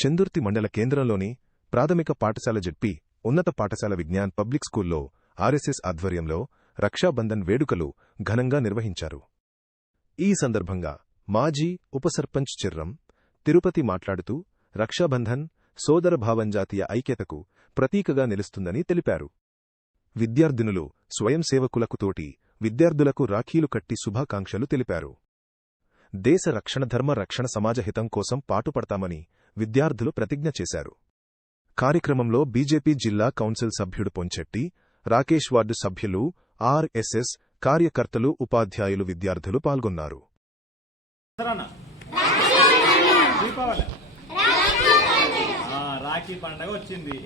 చందుర్తి మండల కేంద్రంలోని ప్రాథమిక పాఠశాల జెడ్పీ ఉన్నత పాఠశాల విజ్ఞాన్ పబ్లిక్ స్కూల్లో ఆర్ఎస్ఎస్ ఆధ్వర్యంలో రక్షాబంధన్ వేడుకలు ఘనంగా నిర్వహించారు. ఈ సందర్భంగా మాజీ ఉప సర్పంచ్ చిర్రం తిరుపతి మాట్లాడుతూ రక్షాబంధన్ సోదరభావంజాతీయ ఐక్యతకు ప్రతీకగా నిలుస్తుందని తెలిపారు. విద్యార్థినులు స్వయం సేవకులకు తోటి విద్యార్థులకు రాఖీలు కట్టి శుభాకాంక్షలు తెలిపారు. దేశ రక్షణ ధర్మ రక్షణ సమాజహితం కోసం పాటుపడతామని విద్యార్థులు ప్రతిజ్ఞ చేశారు. కార్యక్రమంలో బీజేపీ జిల్లా కౌన్సిల్ సభ్యుడు పొంచెట్టి, రాకేష్ వార్డు సభ్యులు, ఆర్ఎస్ఎస్ కార్యకర్తలు, ఉపాధ్యాయులు, విద్యార్థులు పాల్గొన్నారు. రాఖీ పండుగ వచ్చింది.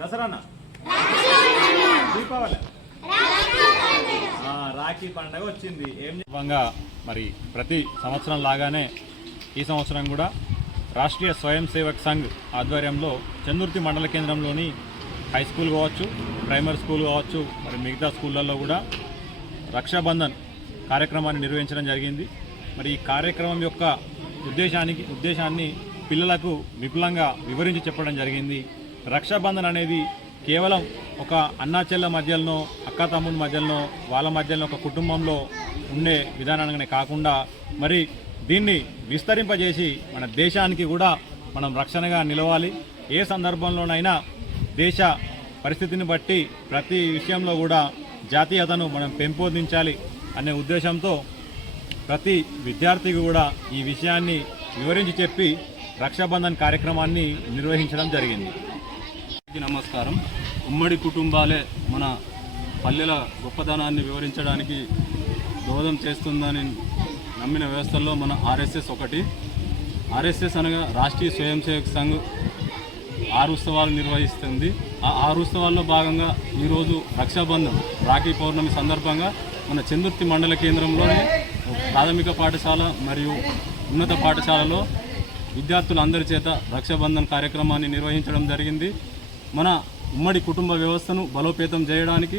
దసరానా దీపావళి రాఖీ పండుగ వచ్చింది. మరి ప్రతి సంవత్సరం లాగానే ఈ సంవత్సరం కూడా రాష్ట్రీయ స్వయం సేవక్ సంఘ్ ఆధ్వర్యంలో చందుర్తి మండల కేంద్రంలోని హై స్కూల్ కావచ్చు, ప్రైమరీ స్కూల్ కావచ్చు, మరి మిగతా స్కూళ్ళల్లో కూడా రక్షాబంధన్ కార్యక్రమాన్ని నిర్వహించడం జరిగింది. మరి ఈ కార్యక్రమం యొక్క ఉద్దేశాన్ని పిల్లలకు విపులంగా వివరించి చెప్పడం జరిగింది. రక్షాబంధన్ అనేది కేవలం ఒక అన్నాచెల్ల మధ్యలో, అక్క తమ్ముడి మధ్యలో, వాళ్ళ మధ్యలో ఒక కుటుంబంలో ఉండే విధానాన్ని కాకుండా మరి దీన్ని విస్తరింపజేసి మన దేశానికి కూడా మనం రక్షణగా నిలవాలి. ఏ సందర్భంలోనైనా దేశ పరిస్థితిని బట్టి ప్రతి విషయంలో కూడా జాతీయతను మనం పెంపొందించాలి అనే ఉద్దేశంతో ప్రతి విద్యార్థికి కూడా ఈ విషయాన్ని వివరించి చెప్పి రక్షాబంధన్ కార్యక్రమాన్ని నిర్వహించడం జరిగింది. నమస్కారం. ఉమ్మడి కుటుంబాలే మన పల్లెల గొప్పదనాన్ని వివరించడానికి దోహదం చేస్తుందని నమ్మిన వ్యవస్థల్లో మన ఆర్ఎస్ఎస్ ఒకటి. ఆర్ఎస్ఎస్ అనగా రాష్ట్రీయ స్వయం సేవక్ సంఘ్ 6 ఉత్సవాలు నిర్వహిస్తుంది. ఆ 6 ఉత్సవాల్లో భాగంగా ఈరోజు రక్షాబంధన్ రాఖీ పౌర్ణమి సందర్భంగా మన చందుర్తి మండల కేంద్రంలోని ప్రాథమిక పాఠశాల మరియు ఉన్నత పాఠశాలలో విద్యార్థులందరి చేత రక్షాబంధన్ కార్యక్రమాన్ని నిర్వహించడం జరిగింది. మన ఉమ్మడి కుటుంబ వ్యవస్థను బలోపేతం చేయడానికి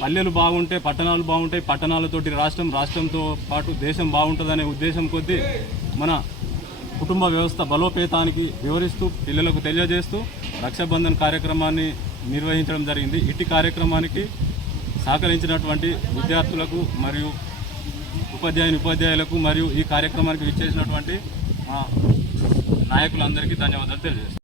పల్లెలు బాగుంటే పట్టణాలు బాగుంటాయి, పట్టణాలతోటి రాష్ట్రంతో పాటు దేశం బాగుంటుందనే ఉద్దేశం కొద్దీ మన కుటుంబ వ్యవస్థ బలోపేతానికి వివరిస్తూ పిల్లలకు తెలియజేస్తూ రక్షాబంధన్ కార్యక్రమాన్ని నిర్వహించడం జరిగింది. ఇట్టి కార్యక్రమానికి సహకరించినటువంటి విద్యార్థులకు మరియు ఉపాధ్యాయులకు మరియు ఈ కార్యక్రమానికి విచ్చేసినటువంటి నాయకులందరికీ ధన్యవాదాలు తెలియజేస్తాను.